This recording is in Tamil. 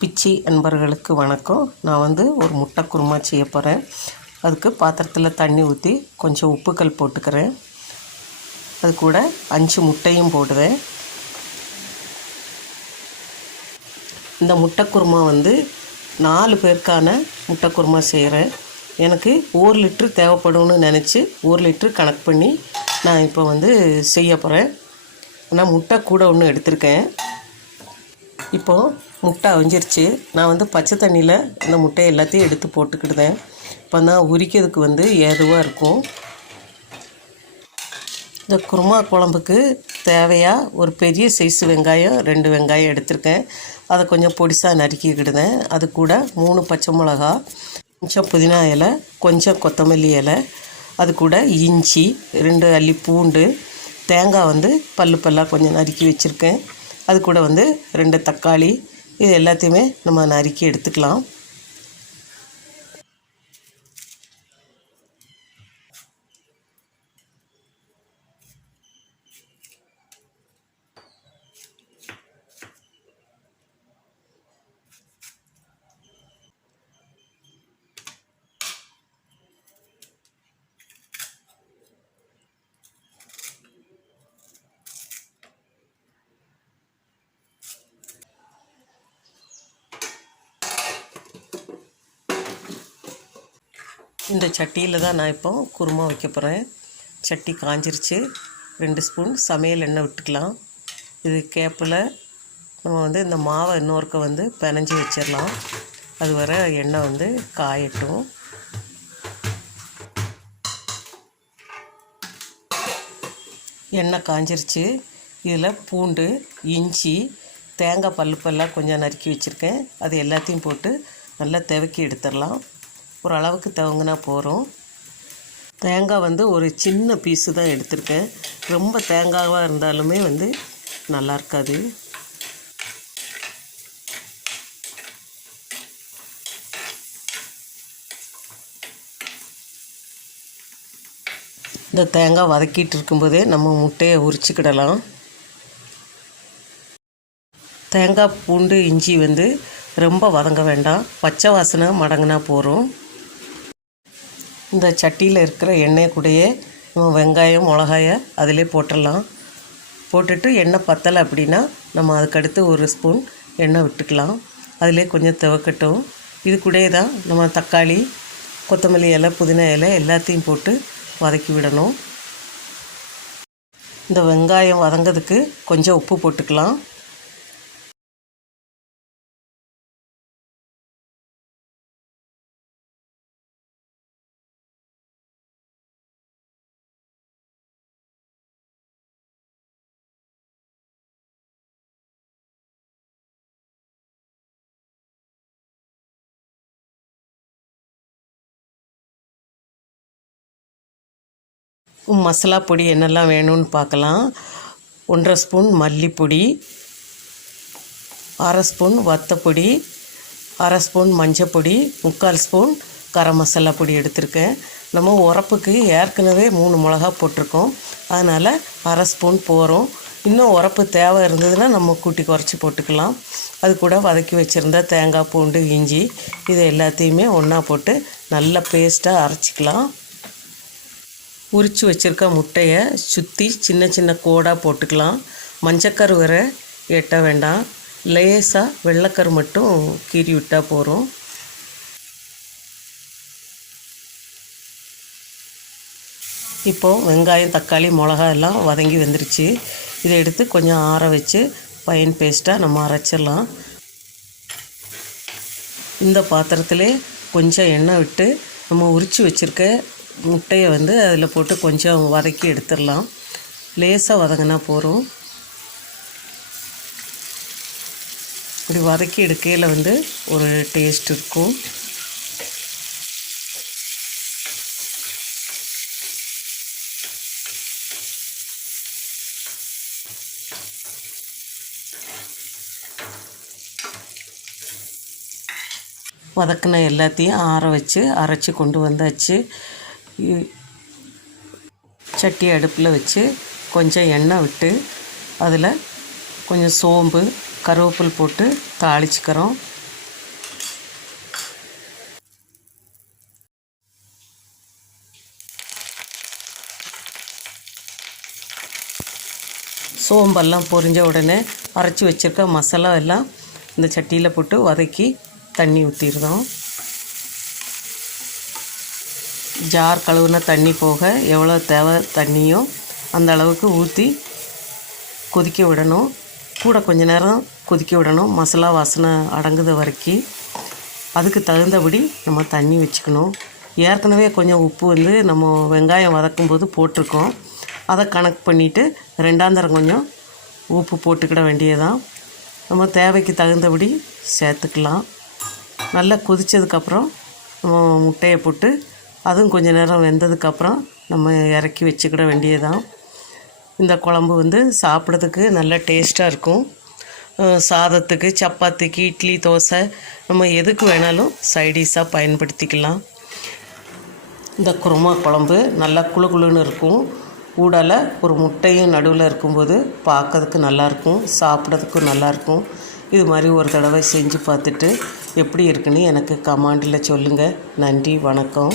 பிச்சி அன்பர்களுக்கு வணக்கம். நான் வந்து ஒரு முட்டை குருமா செய்ய போகிறேன் அதுக்கு பாத்திரத்தில் தண்ணி ஊற்றி கொஞ்சம் உப்புக்கல் போட்டுக்கிறேன். அது கூட அஞ்சு முட்டையும் போடுவேன் இந்த முட்டை குருமா வந்து நாலு பேருக்கான முட்டை குருமா செய்கிறேன் எனக்கு ஒரு லிட்ரு தேவைப்படும்னு நினச்சி ஒரு லிட்ரு கணக்கு பண்ணி நான் இப்போ வந்து செய்ய போகிறேன் ஆனால் முட்டை கூட ஒன்று எடுத்திருக்கேன். இப்போது முட்டை அவிஞ்சிருச்சு. நான் வந்து பச்சை தண்ணியில் இந்த முட்டையை எல்லாத்தையும் எடுத்து போட்டுக்கிடுதேன். இப்போ தான் உரிக்கிறதுக்கு வந்து ஏதுவாக இருக்கும். இந்த குருமா குழம்புக்கு தேவையாக ஒரு பெரிய சைஸ் வெங்காயம் ரெண்டு வெங்காயம் எடுத்திருக்கேன். அதை கொஞ்சம் பொடிசாக நறுக்கிக்கிடுதேன். அது கூட மூணு பச்சை மிளகா கொஞ்சம் புதினா இலை கொஞ்சம் கொத்தமல்லி இலை அது கூட இஞ்சி ரெண்டு அள்ளி பூண்டு தேங்காய் வந்து பல்லு பல்லாக கொஞ்சம் நறுக்கி வச்சுருக்கேன். அது கூட வந்து ரெண்டு தக்காளி இது எல்லாத்தையுமே நம்ம நறுக்கி எடுத்துக்கலாம். இந்த சட்டியில் தான் நான் இப்போ குருமா வைக்க போகிறேன் சட்டி காஞ்சிருச்சு. ரெண்டு ஸ்பூன் சமையல் எண்ணெய் விட்டுக்கலாம். இது கேப்பில் நம்ம வந்து இந்த மாவை இன்னொருக்க வந்து பினஞ்சி வச்சிடலாம். அது வர எண்ணெய் வந்து காயட்டும். எண்ணெய் காஞ்சிருச்சு. இதில் பூண்டு இஞ்சி தேங்காய் பல்லுப்பெல்லாம் கொஞ்சம் நறுக்கி வச்சுருக்கேன். அது எல்லாத்தையும் போட்டு நல்லா துவக்கி எடுத்துடலாம். ஒரு அளவுக்கு தவங்கினா போகிறோம் தேங்காய் வந்து ஒரு சின்ன பீஸு தான் எடுத்திருக்கேன். ரொம்ப தேங்காவாக இருந்தாலுமே வந்து நல்லா இருக்காது. இந்த தேங்காய் வதக்கிட்டு இருக்கும்போதே நம்ம முட்டையை உரிச்சிக்கிடலாம். தேங்காய் பூண்டு இஞ்சி வந்து ரொம்ப வதங்க வேண்டாம். பச்சை வாசனை மடங்கினா போகிறோம் இந்த சட்டியில் இருக்கிற எண்ணெய் கூடயே நம்ம வெங்காயம் மிளகாயை அதிலே போட்டுடலாம். போட்டுட்டு எண்ணெய் பத்தலை அப்படின்னா நம்ம அதுக்கடுத்து ஒரு ஸ்பூன் எண்ணெய் விட்டுக்கலாம். அதிலே கொஞ்சம் துவக்கட்டும். இது கூடயே தான் நம்ம தக்காளி கொத்தமல்லி இலை புதினா இலை எல்லாத்தையும் போட்டு வதக்கி விடணும். இந்த வெங்காயம் வதங்கிறதுக்கு கொஞ்சம் உப்பு போட்டுக்கலாம். மசாலா பொடி என்னெல்லாம் வேணும்னு பார்க்கலாம். ஒன்றரை ஸ்பூன் மல்லிப்பொடி அரை ஸ்பூன் வத்தப்பொடி அரை ஸ்பூன் மஞ்சப்பொடி முக்கால் ஸ்பூன் கரம் மசாலா பொடி எடுத்திருக்கேன். நம்ம உரப்புக்கு ஏற்கனவே மூணு மிளகா போட்டிருக்கோம். அதனால் அரை ஸ்பூன் போகிறோம் இன்னும் உரப்பு தேவை இருந்ததுன்னா நம்ம கூட்டி குறைச்சி போட்டுக்கலாம். அது கூட வதக்கி வச்சுருந்தா தேங்காய் பூண்டு இஞ்சி இது எல்லாத்தையுமே ஒன்றா போட்டு நல்லா பேஸ்ட்டாக அரைச்சிக்கலாம். உரித்து வச்சுருக்க முட்டையை சுற்றி சின்ன சின்ன கோடாக போட்டுக்கலாம். மஞ்சக்கரு வர எட்ட வேண்டாம். லேசாக வெள்ளைக்கரு மட்டும் கீறி விட்டால் போகிறோம் இப்போது வெங்காயம் தக்காளி மிளகா எல்லாம் வதங்கி வந்துருச்சு. இதை எடுத்து கொஞ்சம் ஆற வச்சு பைன் பேஸ்ட்டாக நம்ம அரைச்சிடலாம். இந்த பாத்திரத்திலே கொஞ்சம் எண்ணெய் விட்டு நம்ம உரித்து வச்சுருக்க முட்டையை வந்து அதில் போட்டு கொஞ்சம் வதக்கி எடுத்துடலாம். லேசாக வதங்கினா போகிறோம் இப்படி வதக்கி எடுக்கையில் வந்து ஒரு டேஸ்ட் இருக்கும். வதக்கின எல்லாத்தையும் ஆற வச்சு அரைச்சி கொண்டு வந்தாச்சு. சட்டி அடுப்பில் வச்சு கொஞ்சம் எண்ணெய் விட்டு அதில் கொஞ்சம் சோம்பு கருவேப்பில் போட்டு தாளிச்சுக்கிறோம். சோம்பெல்லாம் பொரிஞ்ச உடனே அரைச்சி வச்சுருக்க மசாலா எல்லாம் இந்த சட்டியில் போட்டு வதக்கி தண்ணி ஊற்றிடுறோம் ஜார் கழுவுன தண்ணி போக எவ்வளோ தேவை தண்ணியோ அந்த அளவுக்கு ஊற்றி கொதிக்க விடணும். கூட கொஞ்ச நேரம் கொதிக்க விடணும். மசாலா வாசனை அடங்குத வரைக்கும். அதுக்கு தகுந்தபடி நம்ம தண்ணி வச்சுக்கணும். ஏற்கனவே கொஞ்சம் உப்பு வந்து நம்ம வெங்காயம் வதக்கும்போது போட்டிருக்கோம். அதை கணக்கு பண்ணிவிட்டு ரெண்டாந்தரம் கொஞ்சம் உப்பு போட்டுக்கிட வேண்டியதான் நம்ம தேவைக்கு தகுந்தபடி சேர்த்துக்கலாம். நல்லா கொதித்ததுக்கப்புறம் நம்ம முட்டையை போட்டு அதுவும் கொஞ்ச நேரம் வெந்ததுக்கப்புறம் நம்ம இறக்கி வச்சுக்கிட வேண்டியதுதான். இந்த குழம்பு வந்து சாப்பிட்றதுக்கு நல்ல டேஸ்ட்டாக இருக்கும். சாதத்துக்கு சப்பாத்திக்கு இட்லி தோசை நம்ம எதுக்கு வேணாலும் சைடிஷாக பயன்படுத்திக்கலாம். இந்த குருமா குழம்பு நல்லா குளு குளுன்னு இருக்கும். ஊடால ஒரு முட்டையும் நடுவில் இருக்கும்போது பார்க்கறதுக்கு நல்லாயிருக்கும் சாப்பிட்றதுக்கும் நல்லாயிருக்கும் இது மாதிரி ஒரு தடவை செஞ்சு பார்த்துட்டு எப்படி இருக்குன்னு எனக்கு கமாண்டில் சொல்லுங்கள் நன்றி வணக்கம்.